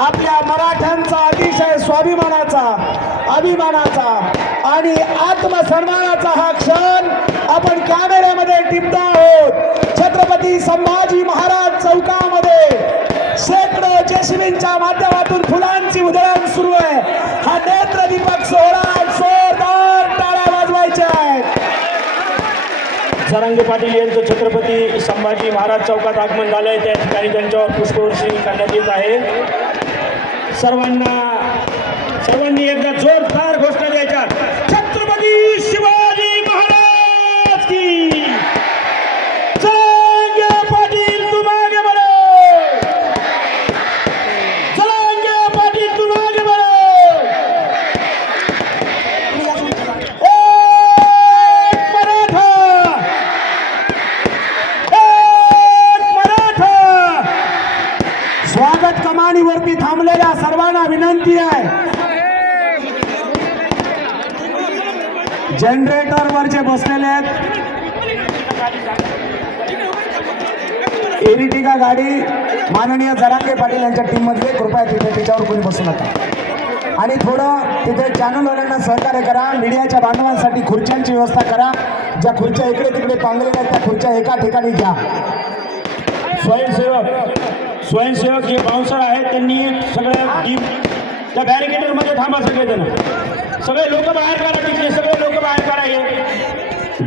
आपल्या मराठ्यांचा अतिशय स्वाभिमानाचा अभिमानाचा आणि आत्मसन्मानाचा हा क्षण आपण कॅमेऱ्यामध्ये टिपत आहोत. छत्रपती संभाजी महाराज चौकामध्ये शेकडो जेसीबींच्या माध्यमातून फुलांची उधळण सुरू आहे. हा नेत्रदीपक सोहळा जोरदार टाळ्या वाजवायच्या आहेत. जरांगे पाटील यांचं छत्रपती संभाजी महाराज चौकात आगमन झालंय. त्या ठिकाणी त्यांच्यावर पुष्पवर्षी करण्यात येत आहे. सर्वांना सर्वांनी एकदा जोरदार घोषणा द्यायच्या छत्रपती शिवाजी महाराज की जरांगे पाटील तुम आगे बढ़ो जरांगे पाटील तुम आगे बढ़ो एक मराठा एक मराठा स्वागत कमानीवरती थांबलेल्या सर्वांना विनंती आहे. जनरेटर वर जे बसलेले आहेत. एरिटिका गाडी माननीय जरांगे पाटील यांच्या टीम कृपया तिथे त्याच्यावर कोणी बसू नका. आणि थोडं तिथे चॅनलवाल्यांना सहकार्य करा. मीडियाच्या बांधवांसाठी खुर्च्यांची व्यवस्था करा. ज्या खुर्च्या इकडे तिकडे पांगलेल्या आहेत त्या खुर्च्या एका ठिकाणी घ्या. स्वयंसेवक. स्वयंसेवक जे बाउन्सर आहेत. त्यांनी सगळ्या टीम त्या बॅरिकेडमध्ये थांबा सगळेजण. सगळे लोक बाहेर काढा तिथले सगळे लोक बाहेर काढा हे.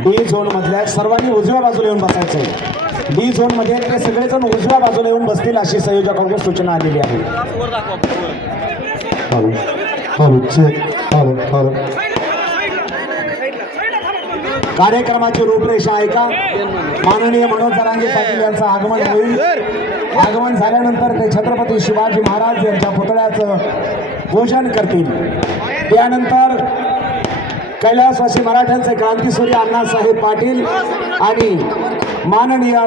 डी झोन मधल्या सर्वांनी उजव्या बाजूला येऊन बसायचं डी झोनमध्ये ते सगळेजण उजव्या बाजूला येऊन बसतील अशी संयोजकांकडून सूचना आलेली आहे. Hello hello check hello hello कार्यक्रमाची रूपरेषा ऐका. माननीय मनोज जरांगे पाटील यांचं आगमन होईल. आगमन झाल्यानंतर ते छत्रपती शिवाजी महाराज यांच्या पुतळ्याचं पूजन करतील. त्यानंतर कैलासवासी मराठ्यांचे क्रांतीसूर्य अण्णासाहेब पाटील आणि माननीय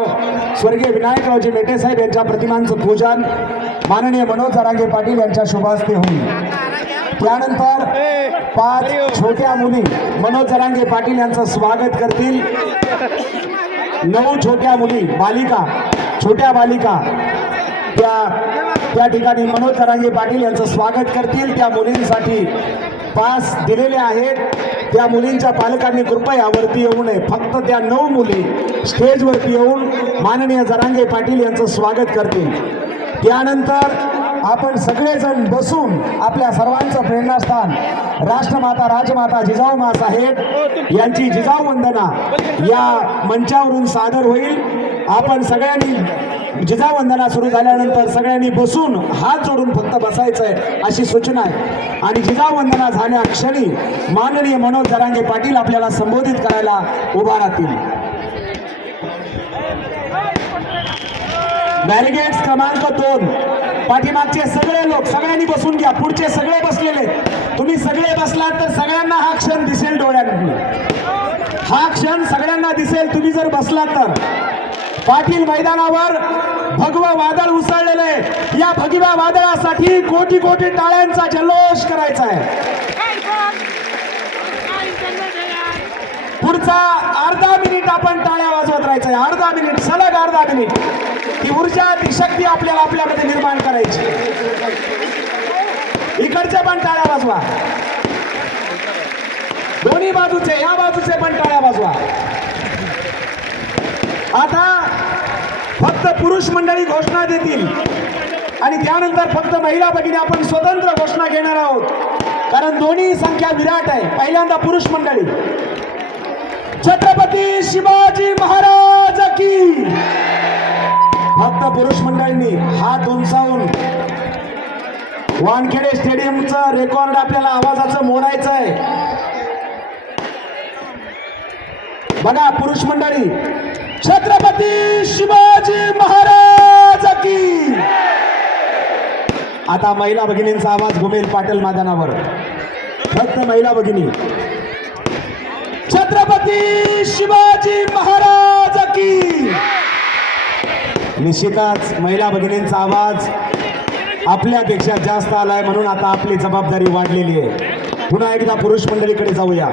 स्वर्गीय विनायकरावजी मेटेसाहेब यांच्या प्रतिमांचं पूजन माननीय मनोज जरांगे पाटील यांच्या शुभास्ते होईल. त्यानंतर पाच छोट्या मुली मनोज जरांगे पाटील यांचं स्वागत करतील. नऊ छोट्या मुली बालिका छोट्या बालिका त्या त्या ठिकाणी मनोज रांगे पाटील यांचं स्वागत करतील. त्या मुलींसाठी पास दिलेले आहेत. त्या मुलींच्या पालकांनी कृपयावरती येऊ नये. फक्त त्या नऊ मुली स्टेजवरती येऊन माननीय जरांगे पाटील यांचं स्वागत करतील. त्यानंतर आपण सगळेजण बसून आपल्या सर्वांचं प्रेरणास्थान राष्ट्रमाता राजमाता जिजाऊ साहेब यांची जिजाऊ वंदना या मंचावरून सादर होईल. आपण सगळ्यांनी जिजावंदना सुरू झाल्यानंतर सगळ्यांनी बसून हात जोडून फक्त बसायचंय अशी सूचना आहे. आणि जिजावंदना झाल्या क्षणी माननीय मनोज जरांगे पाटील आपल्याला संबोधित करायला उभा राहतील. बॅरिगेट्स क्रमांक दोन. पाठीमागचे सगळे लोक सगळ्यांनी बसून घ्या. पुढचे सगळे बसलेले तुम्ही सगळे बसलात तर सगळ्यांना हा क्षण दिसेल डोळ्यांनी हा क्षण सगळ्यांना दिसेल. तुम्ही जर बसलात तर. पाटील मैदानावर भगवं वादळ उसळलेलं आहे. या भगव्या वादळासाठी कोटी कोटी टाळ्यांचा जल्लोष करायचा आहे. पुढचा अर्धा मिनिट आपण टाळ्या वाजवत राहायचं आहे. अर्धा मिनिट सलग अर्धा मिनिट. ती ऊर्जा ती शक्ती आपल्याला आपल्यामध्ये निर्माण करायची. इकडचे पण टाळ्या वाजवा. दोन्ही बाजूचे या बाजूचे पण टाळ्या वाजवा. आता फक्त पुरुष मंडळी घोषणा देतील. आणि त्यानंतर फक्त महिला भगिनी आपण स्वतंत्र घोषणा घेणार आहोत. कारण दोन्ही संख्या विराट आहे. पहिल्यांदा पुरुष मंडळी. छत्रपती शिवाजी महाराज की. फक्त पुरुष मंडळींनी हात उंचावून. वानखेडे स्टेडियमचं रेकॉर्ड आपल्याला आवाजाचं मोडायचं आहे बघा पुरुष मंडळी छत्रपती शिवाजी महाराज की! आता महिला भगिनींचा आवाज घुमेल पाटील मैदानावर. फक्त महिला भगिनी. छत्रपती शिवाजी महाराज की! निश्चितच महिला भगिनींचा आवाज आपल्यापेक्षा जास्त आलाय म्हणून आता आपली जबाबदारी वाढलेली आहे. पुन्हा एकदा पुरुष मंडळीकडे जाऊया.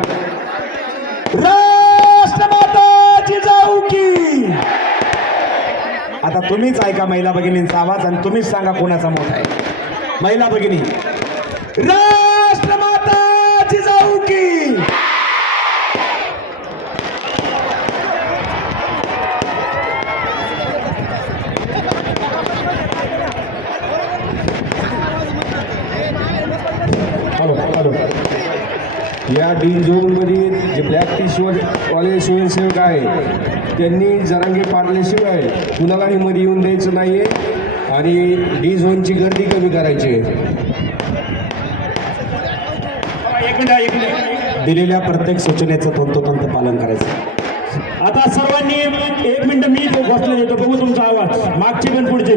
तुम्हीच ऐका महिला भगिनींचा आवाज आणि तुम्हीच सांगा कोणाचा मोठा आहे. महिला भगिनी राष्ट्रमाता जिजाऊ की. Hello hello. या D J black T shirt वाले स्वयंसेवक आहे त्यांनी जरांगे पाडल्याशिवाय कुणालाही मध्ये येऊन द्यायचं नाही आहे आणि डी झोनची गर्दी कमी करायची दिलेल्या प्रत्येक सूचनेचं तंतोतंत पालन करायचं. आता सर्वांनी एक मिनिट मी घोषणा देतो बघू तुमचा आवाज. मागचे पण पुढचे.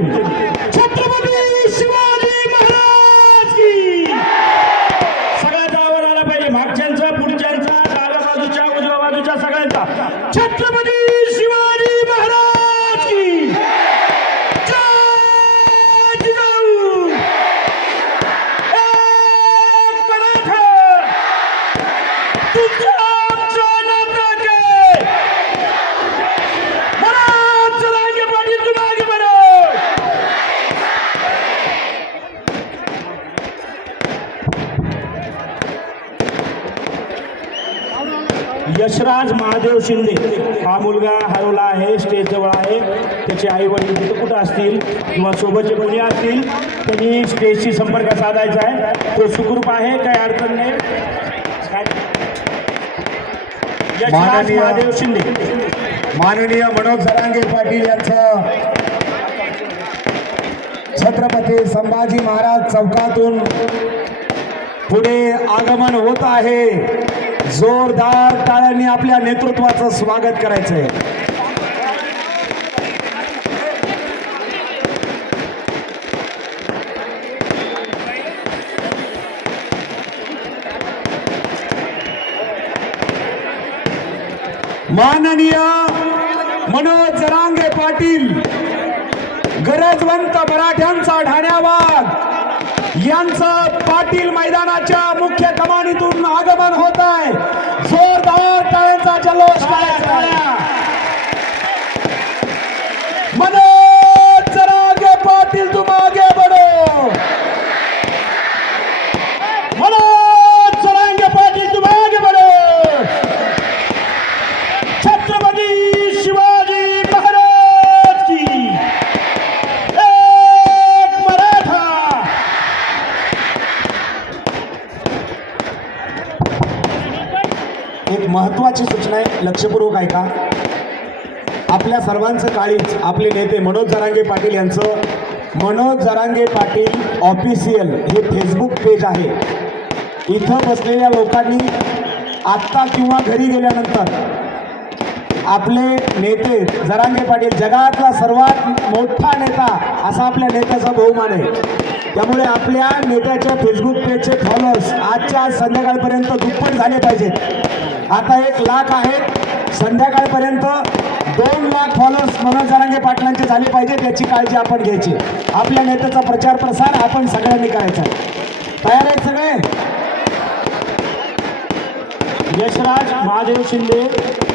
यशराज महादेव शिंदे. हा मुलगा हरवला आहे स्टेज जवळ आहे. त्याचे आई वडील तिथे कुठं असतील किंवा सोबतचे कोणी असतील त्यांनी स्टेजशी संपर्क साधायचा आहे. तो सुखरूप आहे काही अडचण नाही. यशराज माननीय- महादेव शिंदे. माननीय मनोज जरांगे पाटील यांचं छत्रपती संभाजी महाराज चौकातून पुढे आगमन होत आहे. जोरदार टाळ्यांनी आपल्या नेतृत्वाचं स्वागत करायचंय. माननीय मनोज जरांगे पाटील गरजवंत मराठ्यांचा ढाण्यावा यांचं पाटील मैदानाच्या मुख्य कमानीतून आगमन होत आहे जोरदार टाळ्यांचा जल्लोष करायचा आहे. मनोज जरांगे पाटील तुम आगे बढो मनोज जरांगे पाटील तुम आगे बढ़ो छत्रपति शिवाजी महाराज की एक मराठा एक महत्वाची सूचना आहे लक्षपूर्वक ऐका. आपल्या सर्वांचं काळीच आपले नेते मनोज जरांगे पाटील यांचं. मनोज जरांगे पाटील ऑफिशियल हे फेसबुक पेज आहे. इथं बसलेल्या लोकांनी आत्ता किंवा घरी गेल्यानंतर आपले नेते जरांगे पाटील जगातला सर्वात मोठा नेता असा आपल्या नेत्याचा बहुमान आहे. त्यामुळे आपल्या नेत्याच्या फेसबुक पेजचे फॉलोअर्स आजच्या आज संध्याकाळपर्यंत दुप्पट झाले पाहिजेत. आता एक लाख आहेत. संध्याकाळपर्यंत दोन लाख फॉलोअर्स मनोज जरांगे पाटलांचे झाले पाहिजेत याची काळजी आपण घ्यायची. आपल्या नेत्याचा प्रचार प्रसार आपण सगळ्यांनी करायचा. तयार आहेत सगळे? यशराज महादेव शिंदे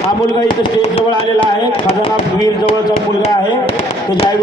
हा मुलगा इथं स्टेज जवळ आलेला आहे. खजाना वीर जवळचा मुलगा आहे. त्याच्या आई